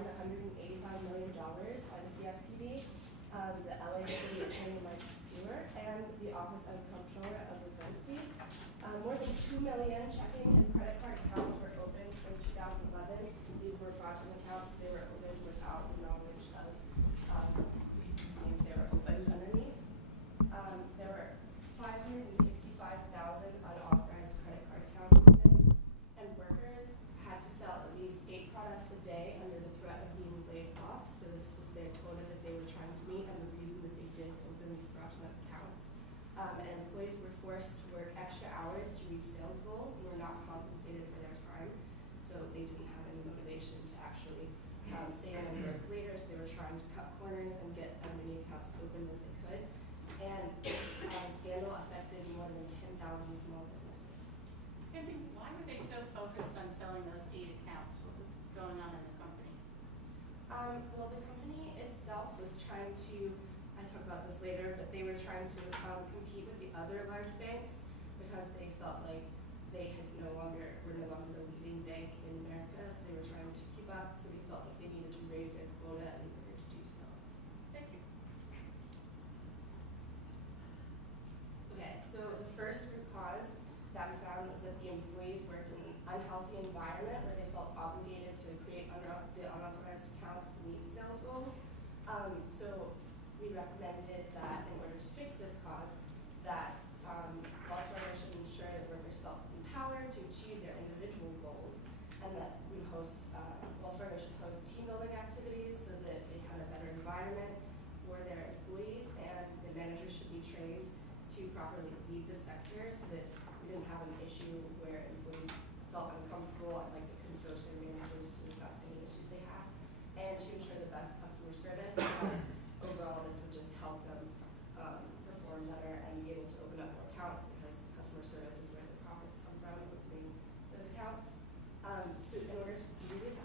fined $185 million by the CFPB, the LAPD Attorney Mike Brewer, and the Office of Comptroller of the Currency. More than 2 million checking and credit card accounts were opened in 2011. These were fraudulent accounts. They were opened without the knowledge of they were opened underneath. There were 565,000 unauthorized credit card accounts opened, and workers had to sell at least 8 products a day under the threat of being laid off. So this was their quota that they were trying to meet, and the reason that they did open these fraudulent accounts. And employees were forced to work extra hours to reach sales goals and were not compensated for their time. So they didn't have any motivation to actually stay in and work later, so they were trying to cut corners and get as many accounts open as they could. And this scandal affected more than 10,000 small businesses. Kenzie, why were they so focused on selling those 8 accounts? What was going on in the company? Well, the company itself was trying to, I talk about this later, but they were trying to compete with the other large banks because they felt like they were no longer the leading bank in America, so they were trying to keep up, so they felt like they needed to raise their quota in order to do so. Thank you. Okay, so the first root cause that we found was that the employees worked in an unhealthy environment where they felt obligated to create the unauthorized accounts to meet sales goals. So we recommended that in order to fix this cause, that Wells Fargo should ensure that workers felt empowered to achieve their individual goals, and that Wells Fargo should host team building activities so that they had a better environment for their employees, and the managers should be trained to properly lead the sector so that we didn't have an issue where employees felt uncomfortable and like they couldn't go to their managers to discuss any issues they had, and to ensure the best customer service, because overall this would just help them perform better and be able to open up more accounts, because customer service is where the profits come from, opening those accounts. So in order to do this,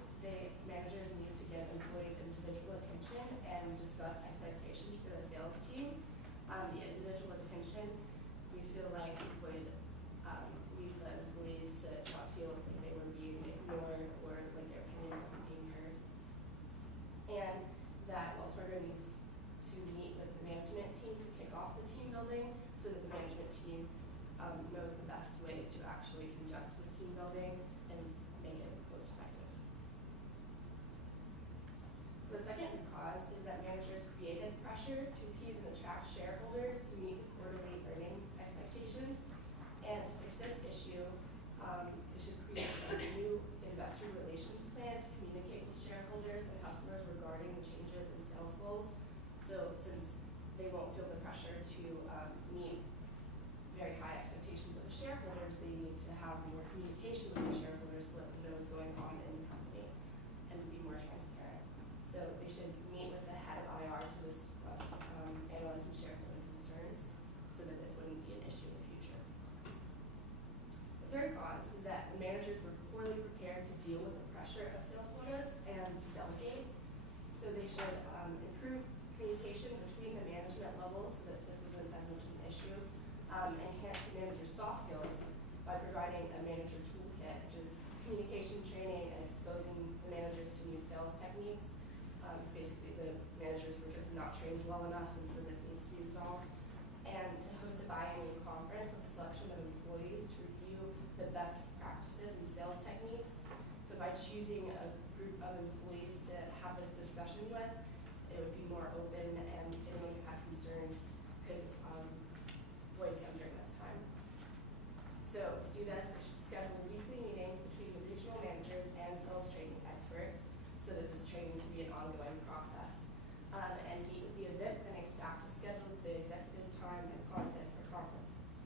managers need to give employees individual attention and discuss expectations for the sales team. The individual attention, we feel like would lead the employees to not feel like they were being ignored or like their opinion wasn't being heard. And that Wells Fargo needs to meet with the management team to kick off the team building so that the management team knows the best way to actually conduct this team building and make it most effective. So the second root cause is that managers created pressure to appease and attract shareholders to meet the quarterly earning expectations. And to fix this issue, they should create a new investor relations plan to communicate with shareholders and customers regarding the changes in sales goals. So since they won't feel the pressure to meet very high expectations of the shareholders, they need to have more communication with the shareholders to let them know what's going on in the company and to be more transparent. So they should meet with the head of IR to discuss analyst and shareholder concerns so that this wouldn't be an issue in the future. The third cause is that the managers were poorly prepared to deal with the pressure of sales quotas and to delegate. So they should improve communication between the management levels so that this isn't as much of an issue. Enhance the manager's soft skills by providing a manager toolkit, which is communication training and exposing the managers to new sales techniques. Basically, the managers were just not trained well enough, and so this needs to be resolved. And to host a biannual conference with a selection of employees to review the best practices and sales techniques. So by choosing a group of employees to have this discussion with, it would be more open, and anyone who had concerns could voice them during this time. So to do this, they should schedule weekly meetings between the regional managers and sales training experts so that this training can be an ongoing process. And meet with the event planning staff to schedule the executive time and content for conferences.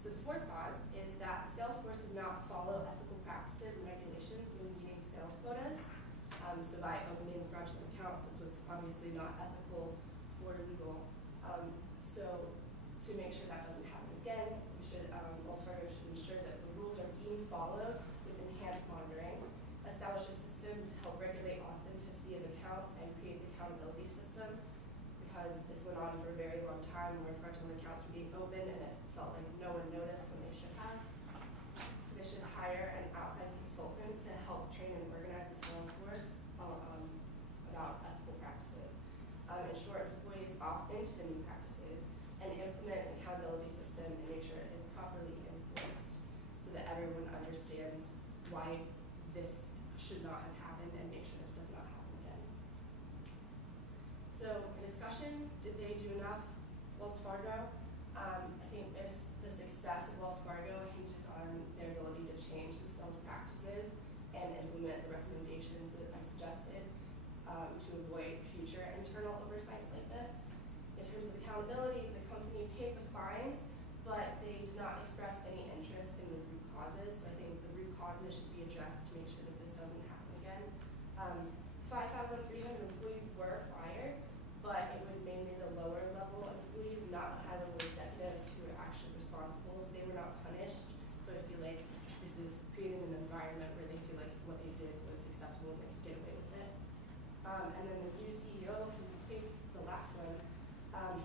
So the fourth cause is that the sales force did not follow ethical practices and regulations when meeting sales quotas. So by opening fraudulent accounts, this was obviously not ethical or legal. So to make sure that doesn't happen again, Wells Fargo should ensure that the rules are being followed with enhanced monitoring, establish a system to help regulate authenticity of accounts, and create an accountability system, because this went on for a very long time where fraudulent accounts were being opened and it felt like no one noticed when they should have. So they should hire an outside consultant to help train accountability, the company paid the fines, but they did not express any interest in the root causes. So I think the root causes should be addressed to make sure that this doesn't happen again. 5,300 employees were fired, but it was mainly the lower level employees, not the high level executives who were actually responsible. So they were not punished. So I feel like this is creating an environment where they feel like what they did was acceptable and they could get away with it. And then the new CEO who replaced the last one,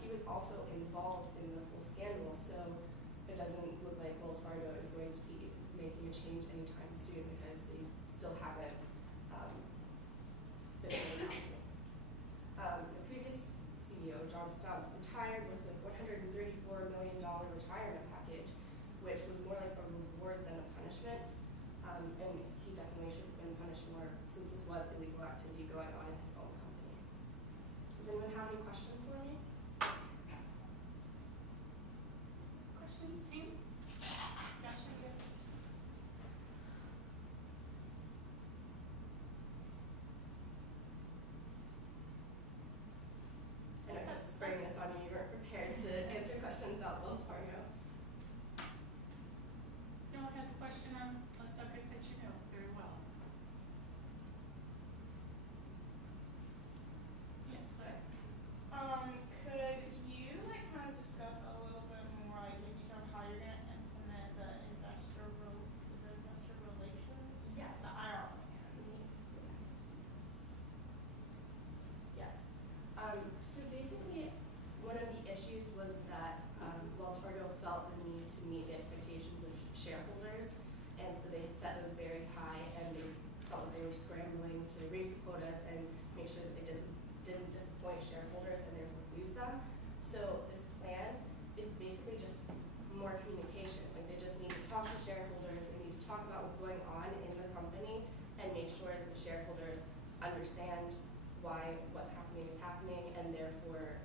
he was also involved in the whole scandal. So it doesn't look like Wells Fargo is going to be making a change anytime soon because they still haven't been really accountable. The previous CEO, John Stubb, retired with a $134 million retirement package, which was more like a reward than a punishment. And he definitely should have been punished more since this was illegal activity going on in his own company. Does anyone have any questions for me? Questions, team? Joshua, yes. I know I'm spraying this on you. You weren't prepared to answer questions about Wells Fargo. No one has a question on a subject that you know very well? Yes, Claire. Could you kind of discuss a little bit more in detail how you're going to implement the investor relations? Yes. The IR. Yes. So basically, one of the issues was that Wells Fargo felt the need to meet the expectations of shareholders, and so they had set those very high, and they felt that they were scrambling to raise the quotas and make sure that they didn't disappoint shareholders and therefore lose them. So this plan is basically just more communication. Like they just need to talk to shareholders, they need to talk about what's going on in the company and make sure that the shareholders understand why what's happening is happening, and therefore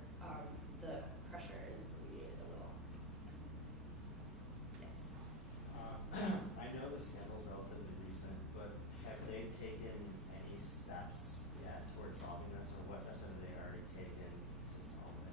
the pressure is alleviated a little. Yes. I know the scandal is relatively recent, but have they taken any steps yet towards solving this, or what steps have they already taken to solve it?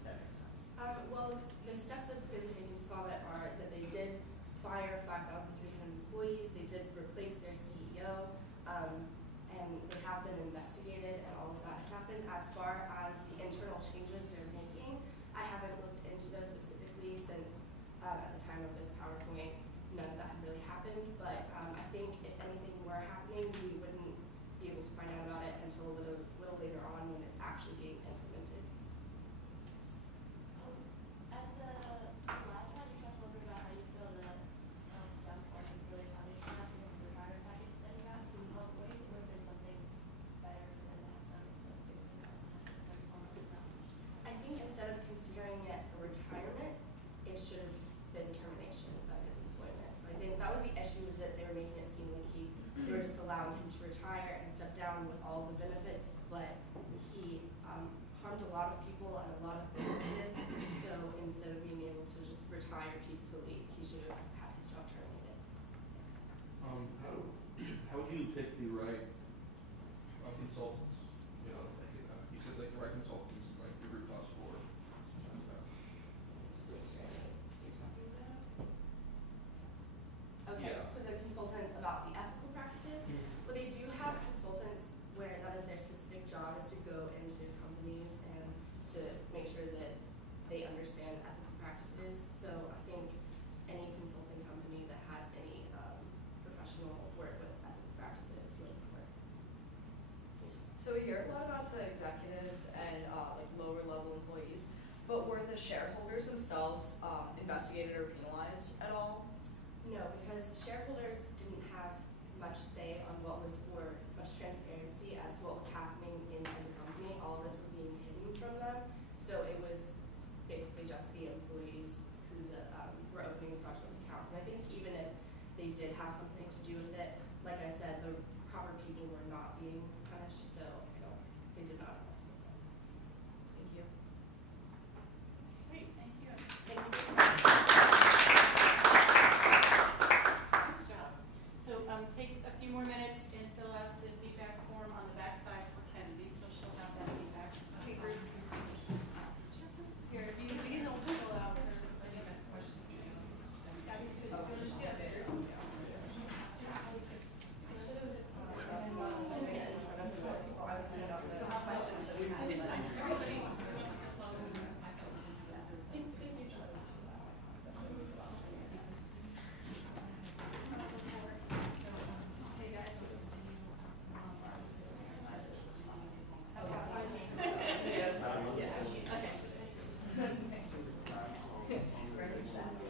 If that makes sense. Well, the steps that have been taken to solve it are that they did fire 5,300 employees, they did replace their CEO, and they have been investigated, and all of that has happened. As far as the internal changes they're making, I haven't looked into those specifically since at the time of this PowerPoint, none of that had really happened. But I think if anything were happening, we wouldn't be able to find out about it until a little later on when it's actually being implemented. At the last slide, you talked a little bit about how you feel that some forms of really punished enough because of the retirement package that you got. What do you think would have been something better for them to have done instead of giving them every form of acknowledgement? I think instead of considering it a retirement, it should have been termination of his employment. So I think that was the issue, is that they were making it seem like they were just allowing him to retire and step down with all the benefits, but he harmed a lot of people and a lot of businesses. So instead of being able to just retire peacefully, he should have had his job terminated. How would you pick the right consultants? You know, like, you said like the right consultants, like the root cause for something like that. Just make sure that you're talking about. Okay, Yeah. so the consultants about the ethical practices, well, they do have consultants where that is their specific job, is to go into companies and to make sure that they understand ethical practices. So I think any consulting company that has any professional work with ethical practices would work. So we hear a lot about the executives and like lower level employees, but were the shareholders themselves investigated or penalized at all? No, because the shareholders didn't have much say on what was, or much transparency as to what was happening in the company. All of this was being hidden from them. So it was basically just the employees who were opening fraudulent accounts. And I think even if they did have something to do with it, like I said, the proper people were not being punished, so they did not investigate them. Thank you. Great, thank you. Thank you. Nice job. So take a few more minutes and fill out the feedback form on the back side for Kenzie, so she'll have that feedback. Okay, great. Here, if you Very sad.